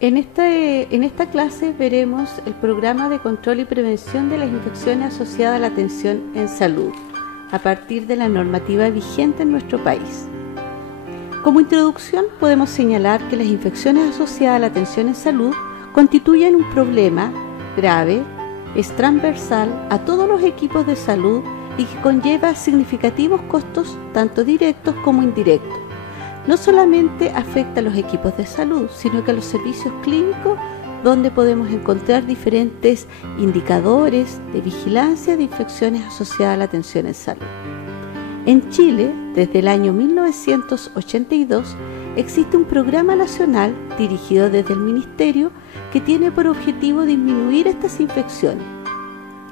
En esta clase veremos el programa de control y prevención de las infecciones asociadas a la atención en salud, a partir de la normativa vigente en nuestro país. Como introducción, podemos señalar que las infecciones asociadas a la atención en salud constituyen un problema grave, es transversal a todos los equipos de salud y que conlleva significativos costos, tanto directos como indirectos. No solamente afecta a los equipos de salud, sino que a los servicios clínicos, donde podemos encontrar diferentes indicadores de vigilancia de infecciones asociadas a la atención en salud. En Chile, desde el año 1982, existe un programa nacional dirigido desde el Ministerio que tiene por objetivo disminuir estas infecciones,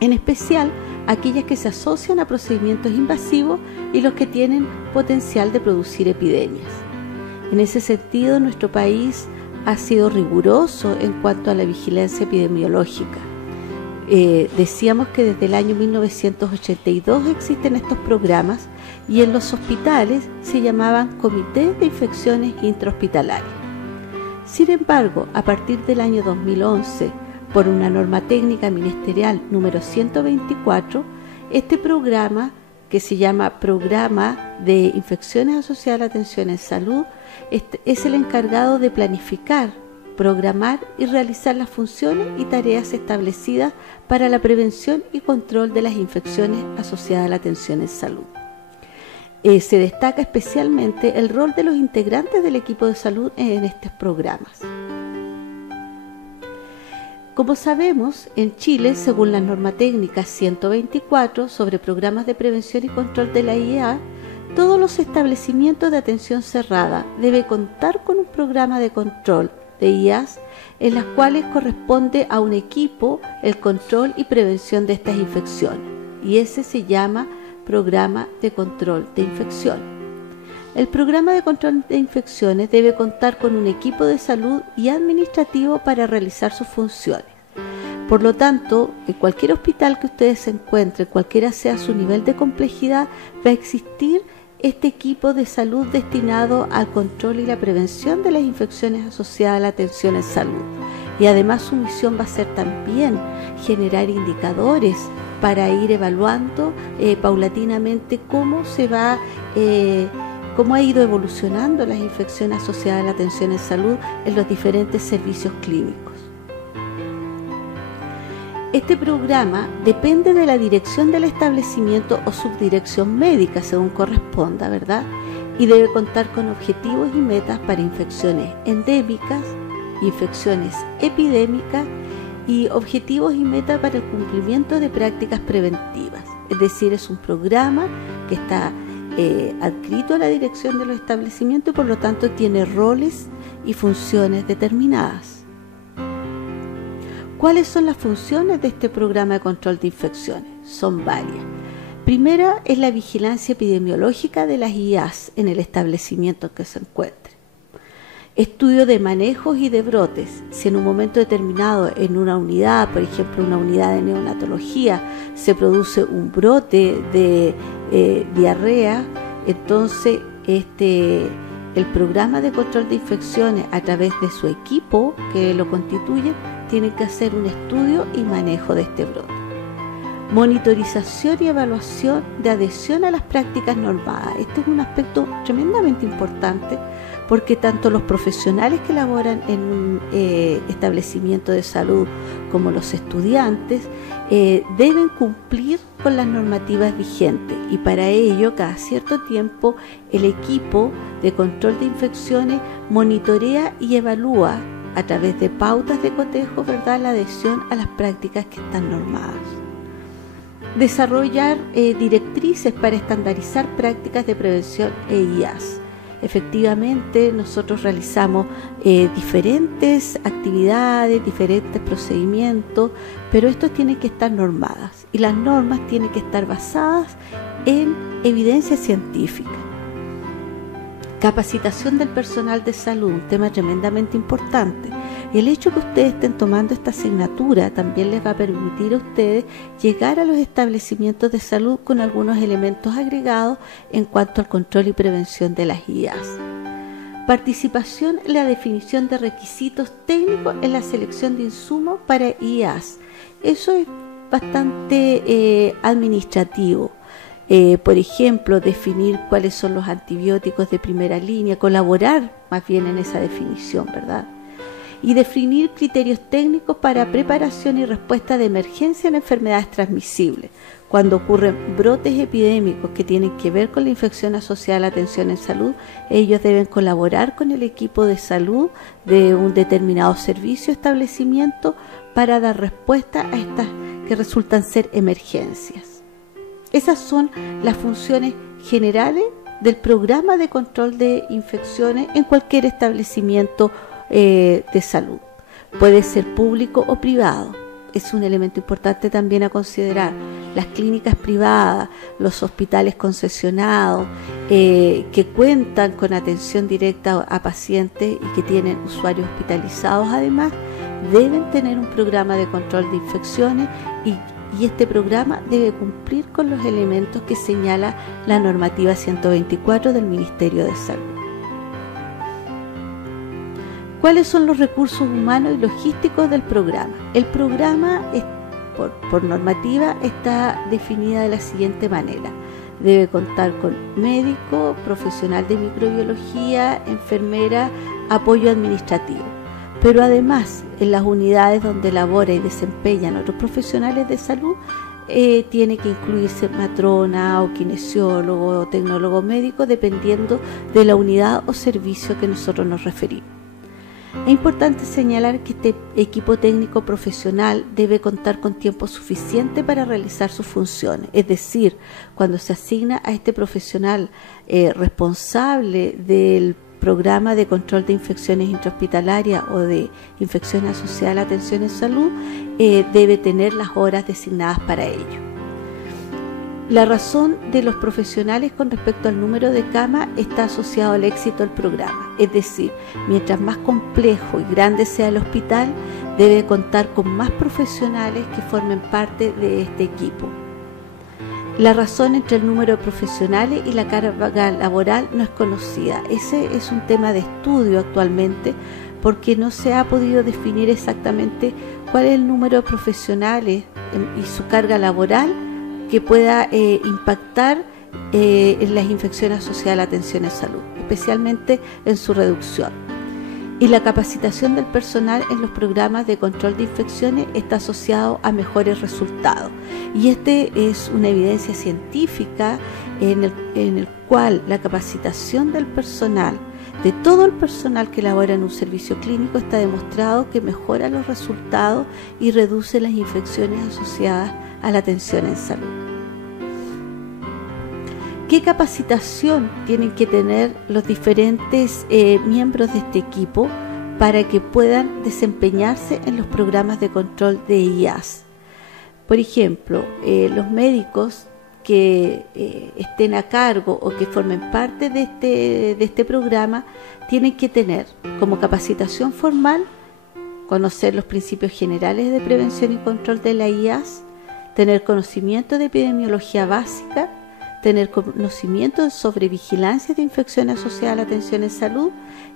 en especial aquellas que se asocian a procedimientos invasivos y los que tienen potencial de producir epidemias. En ese sentido, nuestro país ha sido riguroso en cuanto a la vigilancia epidemiológica. Decíamos que desde el año 1982 existen estos programas y en los hospitales se llamaban comités de infecciones intrahospitalarias. Sin embargo, a partir del año 2011, por una norma técnica ministerial número 124, este programa, que se llama Programa de Infecciones Asociadas a la Atención en Salud, es el encargado de planificar, programar y realizar las funciones y tareas establecidas para la prevención y control de las infecciones asociadas a la atención en salud. Se destaca especialmente el rol de los integrantes del equipo de salud en estos programas. Como sabemos, en Chile, según la norma técnica 124 sobre programas de prevención y control de la IA, todos los establecimientos de atención cerrada deben contar con un programa de control de IAS, en las cuales corresponde a un equipo el control y prevención de estas infecciones, y ese se llama Programa de Control de Infecciones. El programa de control de infecciones debe contar con un equipo de salud y administrativo para realizar sus funciones. Por lo tanto, en cualquier hospital que ustedes se encuentren, cualquiera sea su nivel de complejidad, va a existir este equipo de salud destinado al control y la prevención de las infecciones asociadas a la atención en salud. Y además su misión va a ser también generar indicadores para ir evaluando paulatinamente cómo ha ido evolucionando las infecciones asociadas a la atención en salud en los diferentes servicios clínicos. Este programa depende de la dirección del establecimiento o subdirección médica, según corresponda, ¿verdad? Y debe contar con objetivos y metas para infecciones endémicas, infecciones epidémicas y objetivos y metas para el cumplimiento de prácticas preventivas. Es decir, es un programa que está adscrito a la dirección de los establecimientos y por lo tanto tiene roles y funciones determinadas. ¿Cuáles son las funciones de este programa de control de infecciones? Son varias. Primera es la vigilancia epidemiológica de las IAS en el establecimiento en que se encuentre. Estudio de manejos y de brotes. Si en un momento determinado en una unidad, por ejemplo una unidad de neonatología, se produce un brote de diarrea, entonces el programa de control de infecciones a través de su equipo que lo constituye tiene que hacer un estudio y manejo de este brote. Monitorización y evaluación de adhesión a las prácticas normadas. Este es un aspecto tremendamente importante porque tanto los profesionales que laboran en un establecimiento de salud como los estudiantes deben cumplir con las normativas vigentes y para ello cada cierto tiempo el equipo de control de infecciones monitorea y evalúa a través de pautas de cotejo, ¿verdad?, la adhesión a las prácticas que están normadas. Desarrollar directrices para estandarizar prácticas de prevención e IAS. Efectivamente, nosotros realizamos diferentes actividades, diferentes procedimientos, pero estos tienen que estar normadas y las normas tienen que estar basadas en evidencia científica. Capacitación del personal de salud, un tema tremendamente importante. Y el hecho que ustedes estén tomando esta asignatura también les va a permitir a ustedes llegar a los establecimientos de salud con algunos elementos agregados en cuanto al control y prevención de las IAS. Participación en la definición de requisitos técnicos en la selección de insumos para IAS. Eso es bastante administrativo. Por ejemplo, definir cuáles son los antibióticos de primera línea, colaborar más bien en esa definición, ¿verdad? Y definir criterios técnicos para preparación y respuesta de emergencia en enfermedades transmisibles. Cuando ocurren brotes epidémicos que tienen que ver con la infección asociada a la atención en salud, ellos deben colaborar con el equipo de salud de un determinado servicio o establecimiento para dar respuesta a estas que resultan ser emergencias. Esas son las funciones generales del programa de control de infecciones en cualquier establecimiento de salud. Puede ser público o privado. Es un elemento importante también a considerar. Las clínicas privadas, los hospitales concesionados, que cuentan con atención directa a pacientes y que tienen usuarios hospitalizados, además, deben tener un programa de control de infecciones y este programa debe cumplir con los elementos que señala la normativa 124 del Ministerio de Salud. ¿Cuáles son los recursos humanos y logísticos del programa? El programa, por normativa, está definida de la siguiente manera. Debe contar con médico, profesional de microbiología, enfermera, apoyo administrativo. Pero además, en las unidades donde labora y desempeñan otros profesionales de salud, tiene que incluirse matrona o kinesiólogo o tecnólogo médico, dependiendo de la unidad o servicio que nosotros nos referimos. Es importante señalar que este equipo técnico profesional debe contar con tiempo suficiente para realizar sus funciones. Es decir, cuando se asigna a este profesional responsable del programa de control de infecciones intrahospitalarias o de infecciones asociadas a la atención en salud, debe tener las horas designadas para ello. La razón de los profesionales con respecto al número de camas está asociado al éxito del programa. Es decir, mientras más complejo y grande sea el hospital, debe contar con más profesionales que formen parte de este equipo. La razón entre el número de profesionales y la carga laboral no es conocida. Ese es un tema de estudio actualmente porque no se ha podido definir exactamente cuál es el número de profesionales y su carga laboral que pueda impactar en las infecciones asociadas a la atención en salud, especialmente en su reducción. Y la capacitación del personal en los programas de control de infecciones está asociado a mejores resultados. Y este es una evidencia científica en el cual la capacitación del personal, de todo el personal que labora en un servicio clínico, está demostrado que mejora los resultados y reduce las infecciones asociadas a la atención en salud. ¿Qué capacitación tienen que tener los diferentes miembros de este equipo para que puedan desempeñarse en los programas de control de IAS? Por ejemplo, los médicos que estén a cargo o que formen parte de este programa tienen que tener como capacitación formal conocer los principios generales de prevención y control de la IAS, tener conocimiento de epidemiología básica, tener conocimiento sobre vigilancia de infecciones asociadas a la atención en salud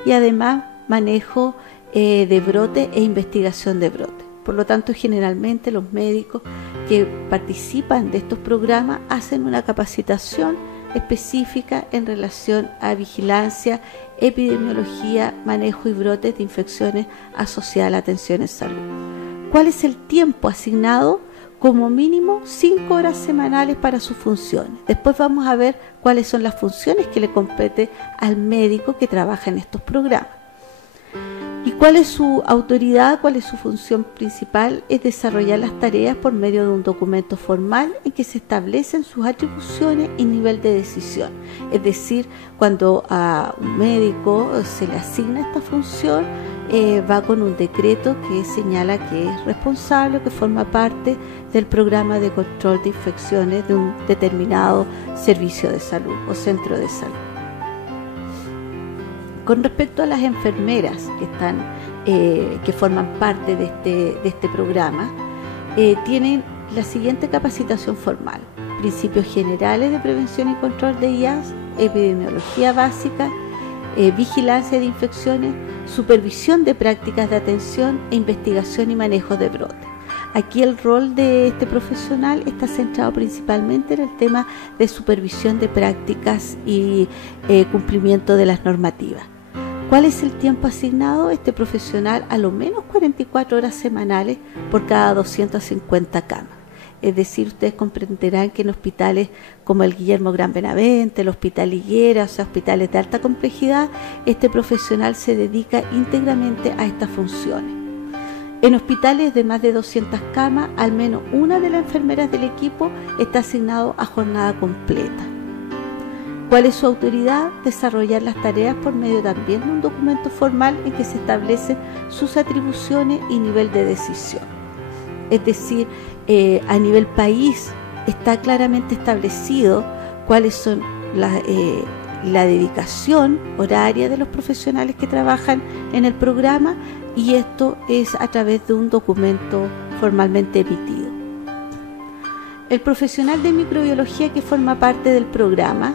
y además manejo de brote e investigación de brote. Por lo tanto, generalmente los médicos que participan de estos programas hacen una capacitación específica en relación a vigilancia, epidemiología, manejo y brotes de infecciones asociadas a la atención en salud. ¿Cuál es el tiempo asignado? Como mínimo 5 horas semanales para sus funciones. Después vamos a ver cuáles son las funciones que le compete al médico que trabaja en estos programas. ¿Y cuál es su autoridad? ¿Cuál es su función principal? Es desarrollar las tareas por medio de un documento formal en que se establecen sus atribuciones y nivel de decisión. Es decir, cuando a un médico se le asigna esta función, va con un decreto que señala que es responsable, que forma parte del programa de control de infecciones de un determinado servicio de salud o centro de salud. Con respecto a las enfermeras que forman parte de este programa, tienen la siguiente capacitación formal: principios generales de prevención y control de IAS, epidemiología básica, vigilancia de infecciones, supervisión de prácticas de atención e investigación y manejo de brotes. Aquí el rol de este profesional está centrado principalmente en el tema de supervisión de prácticas y cumplimiento de las normativas. ¿Cuál es el tiempo asignado? Este profesional a lo menos 44 horas semanales por cada 250 camas. Es decir, ustedes comprenderán que en hospitales como el Guillermo Gran Benavente, el Hospital Higuera, o sea, hospitales de alta complejidad, este profesional se dedica íntegramente a estas funciones. En hospitales de más de 200 camas, al menos una de las enfermeras del equipo está asignado a jornada completa. ¿Cuál es su autoridad? Desarrollar las tareas por medio también de un documento formal en que se establecen sus atribuciones y nivel de decisión. Es decir, a nivel país está claramente establecido cuáles son la dedicación horaria de los profesionales que trabajan en el programa, y esto es a través de un documento formalmente emitido. El profesional de microbiología que forma parte del programa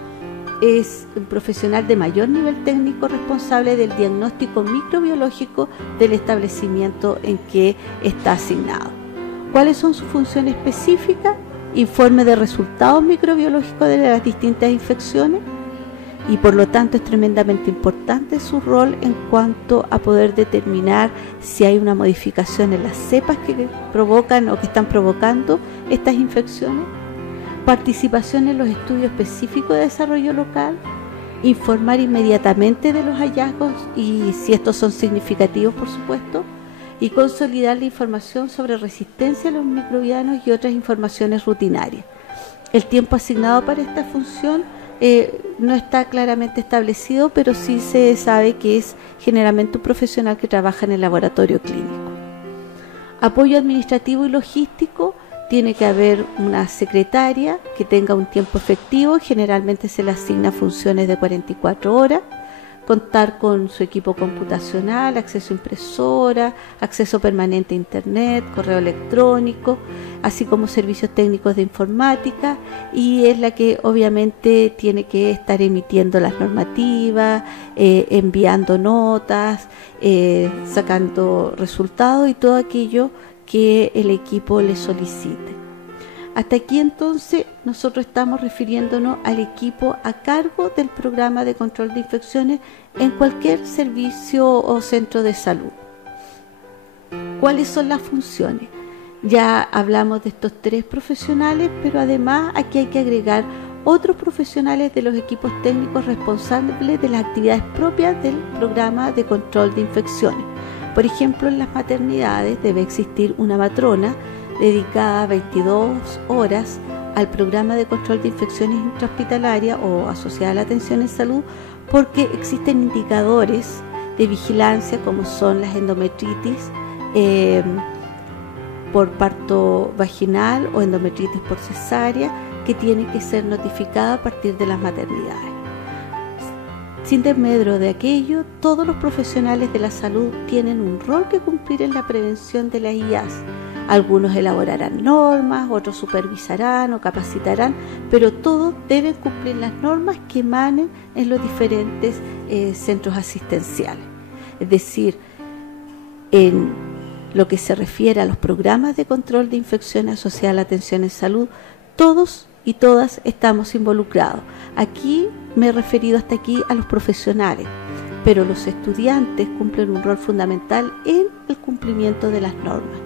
es un profesional de mayor nivel técnico responsable del diagnóstico microbiológico del establecimiento en que está asignado. ¿Cuáles son sus funciones específicas? Informe de resultados microbiológicos de las distintas infecciones, y por lo tanto es tremendamente importante su rol en cuanto a poder determinar si hay una modificación en las cepas que provocan o que están provocando estas infecciones. Participación en los estudios específicos de desarrollo local, informar inmediatamente de los hallazgos y si estos son significativos, por supuesto, y consolidar la información sobre resistencia a los microbianos y otras informaciones rutinarias. El tiempo asignado para esta función no está claramente establecido, pero sí se sabe que es generalmente un profesional que trabaja en el laboratorio clínico. Apoyo administrativo y logístico. Tiene que haber una secretaria que tenga un tiempo efectivo, generalmente se le asigna funciones de 44 horas, contar con su equipo computacional, acceso a impresora, acceso permanente a internet, correo electrónico, así como servicios técnicos de informática, y es la que obviamente tiene que estar emitiendo las normativas, enviando notas, sacando resultados y todo aquello que el equipo le solicite. Hasta aquí entonces nosotros estamos refiriéndonos al equipo a cargo del programa de control de infecciones en cualquier servicio o centro de salud. ¿Cuáles son las funciones? Ya hablamos de estos 3 profesionales, pero además aquí hay que agregar otros profesionales de los equipos técnicos responsables de las actividades propias del programa de control de infecciones. Por ejemplo, en las maternidades debe existir una matrona dedicada 22 horas al programa de control de infecciones intrahospitalarias o asociada a la atención en salud, porque existen indicadores de vigilancia como son las endometritis por parto vaginal o endometritis por cesárea, que tienen que ser notificadas a partir de las maternidades. Sin desmedro de aquello, todos los profesionales de la salud tienen un rol que cumplir en la prevención de las IAS. Algunos elaborarán normas, otros supervisarán o capacitarán, pero todos deben cumplir las normas que emanen en los diferentes centros asistenciales. Es decir, en lo que se refiere a los programas de control de infecciones asociadas a la atención en salud, todos y todas estamos involucrados. Aquí me he referido hasta aquí a los profesionales, pero los estudiantes cumplen un rol fundamental en el cumplimiento de las normas.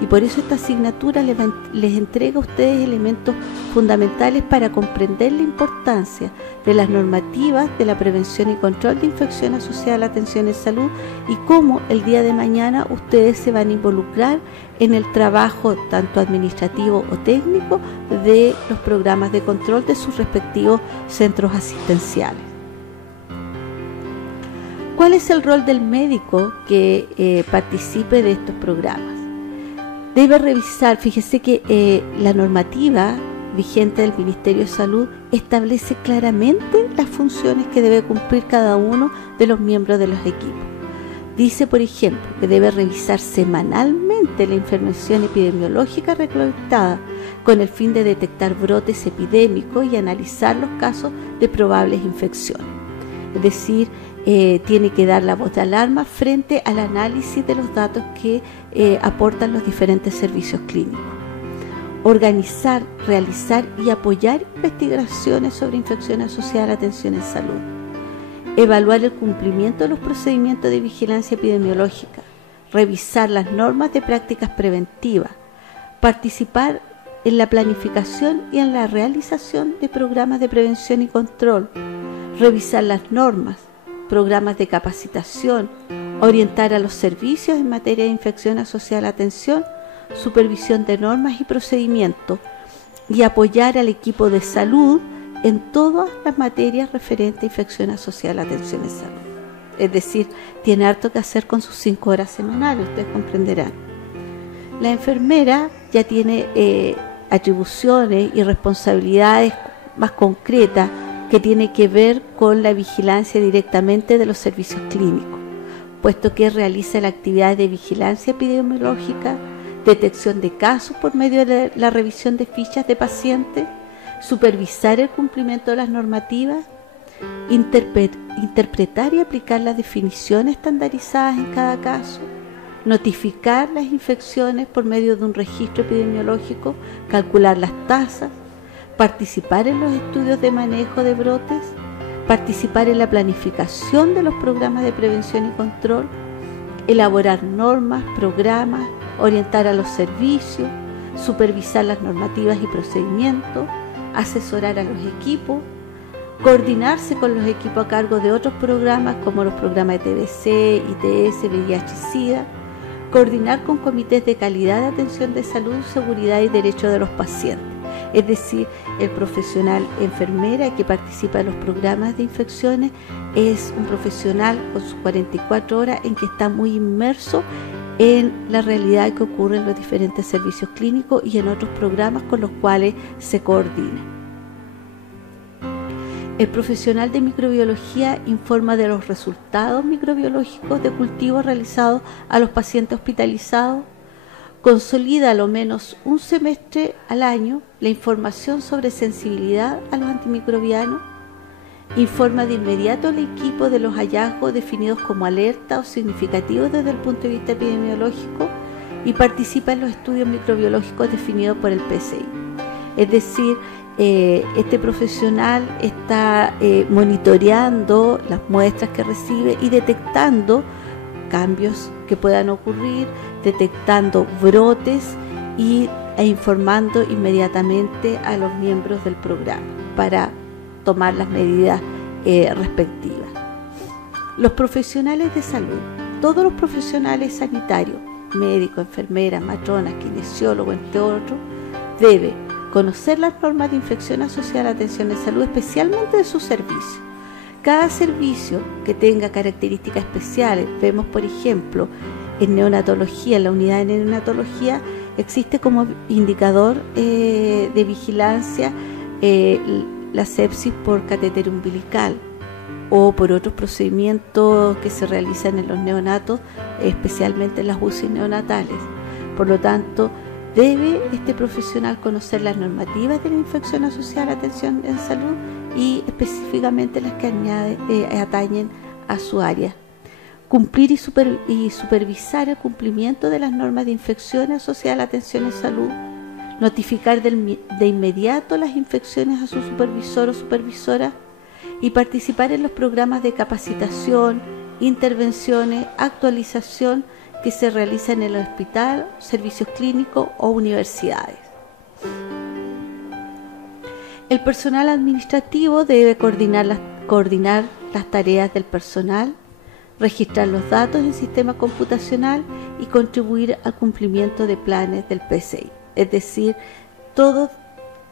Y por eso esta asignatura les entrega a ustedes elementos fundamentales para comprender la importancia de las normativas de la prevención y control de infecciones asociadas a la atención en salud y cómo el día de mañana ustedes se van a involucrar en el trabajo tanto administrativo o técnico de los programas de control de sus respectivos centros asistenciales. ¿Cuál es el rol del médico que participe de estos programas? Debe revisar, fíjese que la normativa vigente del Ministerio de Salud establece claramente las funciones que debe cumplir cada uno de los miembros de los equipos. Dice, por ejemplo, que debe revisar semanalmente la información epidemiológica recolectada con el fin de detectar brotes epidémicos y analizar los casos de probables infecciones. Es decir, tiene que dar la voz de alarma frente al análisis de los datos que aportan los diferentes servicios clínicos. Organizar, realizar y apoyar investigaciones sobre infecciones asociadas a la atención en salud. Evaluar el cumplimiento de los procedimientos de vigilancia epidemiológica. Revisar las normas de prácticas preventivas. Participar en la planificación y en la realización de programas de prevención y control. Revisar las normas, programas de capacitación, orientar a los servicios en materia de infección asociada a la atención, supervisión de normas y procedimientos, y apoyar al equipo de salud en todas las materias referentes a infección asociada a la atención en salud. Es decir, tiene harto que hacer con sus 5 horas semanales, ustedes comprenderán. La enfermera ya tiene atribuciones y responsabilidades más concretas que tiene que ver con la vigilancia directamente de los servicios clínicos, puesto que realiza la actividad de vigilancia epidemiológica, detección de casos por medio de la revisión de fichas de pacientes, supervisar el cumplimiento de las normativas, interpretar y aplicar las definiciones estandarizadas en cada caso, notificar las infecciones por medio de un registro epidemiológico, calcular las tasas, participar en los estudios de manejo de brotes, participar en la planificación de los programas de prevención y control, elaborar normas, programas, orientar a los servicios, supervisar las normativas y procedimientos, asesorar a los equipos, coordinarse con los equipos a cargo de otros programas como los programas de TBC, ITS, VIH y SIDA, coordinar con comités de calidad de atención de salud, seguridad y derechos de los pacientes. Es decir, el profesional enfermera que participa en los programas de infecciones es un profesional con sus 44 horas en que está muy inmerso en la realidad que ocurre en los diferentes servicios clínicos y en otros programas con los cuales se coordina. El profesional de microbiología informa de los resultados microbiológicos de cultivos realizados a los pacientes hospitalizados, consolida a lo menos un semestre al año la información sobre sensibilidad a los antimicrobianos, informa de inmediato al equipo de los hallazgos definidos como alerta o significativos desde el punto de vista epidemiológico y participa en los estudios microbiológicos definidos por el PCI. Es decir, este profesional está monitoreando las muestras que recibe y detectando cambios que puedan ocurrir, detectando brotes e informando inmediatamente a los miembros del programa para tomar las medidas respectivas. Los profesionales de salud, todos los profesionales sanitarios, médicos, enfermeras, matronas, kinesiólogos, entre otros, deben conocer las normas de infección asociadas a la atención de salud, especialmente de su servicio. Cada servicio que tenga características especiales, vemos por ejemplo en neonatología, en la unidad de neonatología, existe como indicador de vigilancia la sepsis por catéter umbilical o por otros procedimientos que se realizan en los neonatos, especialmente en las UCI neonatales. Por lo tanto, debe este profesional conocer las normativas de la infección asociada a la atención en salud y específicamente las que atañen a su área. Cumplir y supervisar el cumplimiento de las normas de infección asociadas a la atención en salud, notificar de inmediato las infecciones a su supervisor o supervisora y participar en los programas de capacitación, intervenciones, actualización que se realizan en el hospital, servicios clínicos o universidades. El personal administrativo debe coordinar las tareas del personal, registrar los datos en sistema computacional y contribuir al cumplimiento de planes del PCI. Es decir, todos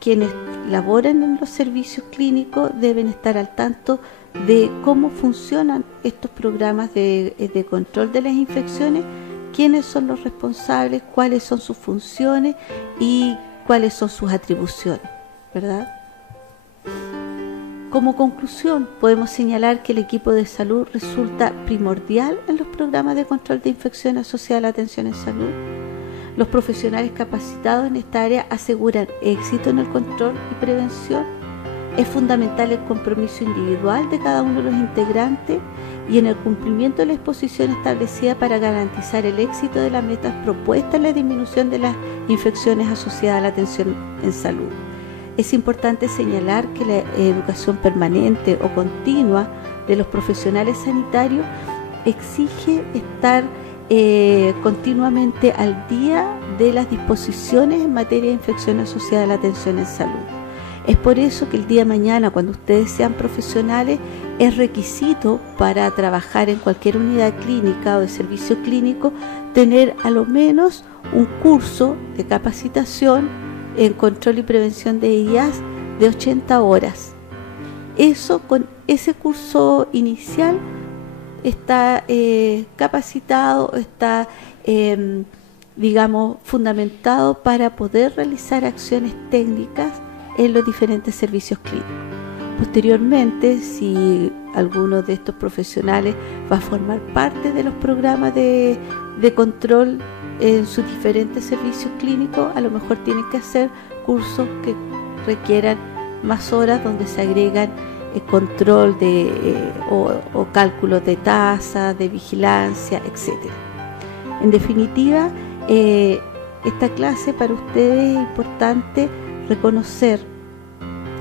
quienes laboran en los servicios clínicos deben estar al tanto de cómo funcionan estos programas de control de las infecciones, quiénes son los responsables, cuáles son sus funciones y cuáles son sus atribuciones, ¿verdad? Como conclusión, podemos señalar que el equipo de salud resulta primordial en los programas de control de infección asociada a la atención en salud. Los profesionales capacitados en esta área aseguran éxito en el control y prevención. Es fundamental el compromiso individual de cada uno de los integrantes y en el cumplimiento de la disposición establecida para garantizar el éxito de las metas propuestas en la disminución de las infecciones asociadas a la atención en salud. Es importante señalar que la educación permanente o continua de los profesionales sanitarios exige estar continuamente al día de las disposiciones en materia de infección asociada a la atención en salud. Es por eso que el día de mañana, cuando ustedes sean profesionales, es requisito para trabajar en cualquier unidad clínica o de servicio clínico tener a lo menos un curso de capacitación en control y prevención de VIH de 80 horas. Eso, con ese curso inicial, está capacitado, está fundamentado para poder realizar acciones técnicas en los diferentes servicios clínicos. Posteriormente, si alguno de estos profesionales va a formar parte de los programas de control en sus diferentes servicios clínicos, a lo mejor tienen que hacer cursos que requieran más horas, donde se agregan control o cálculos de tasa, de vigilancia, etc. En definitiva, esta clase para ustedes es importante reconocer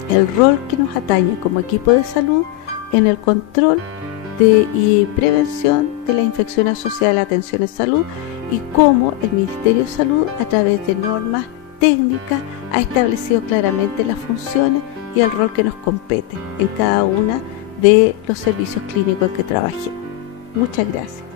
el rol que nos atañe como equipo de salud en el control y prevención de la infección asociada a la atención en salud, y cómo el Ministerio de Salud, a través de normas técnicas, ha establecido claramente las funciones y el rol que nos compete en cada una de los servicios clínicos en que trabajemos. Muchas gracias.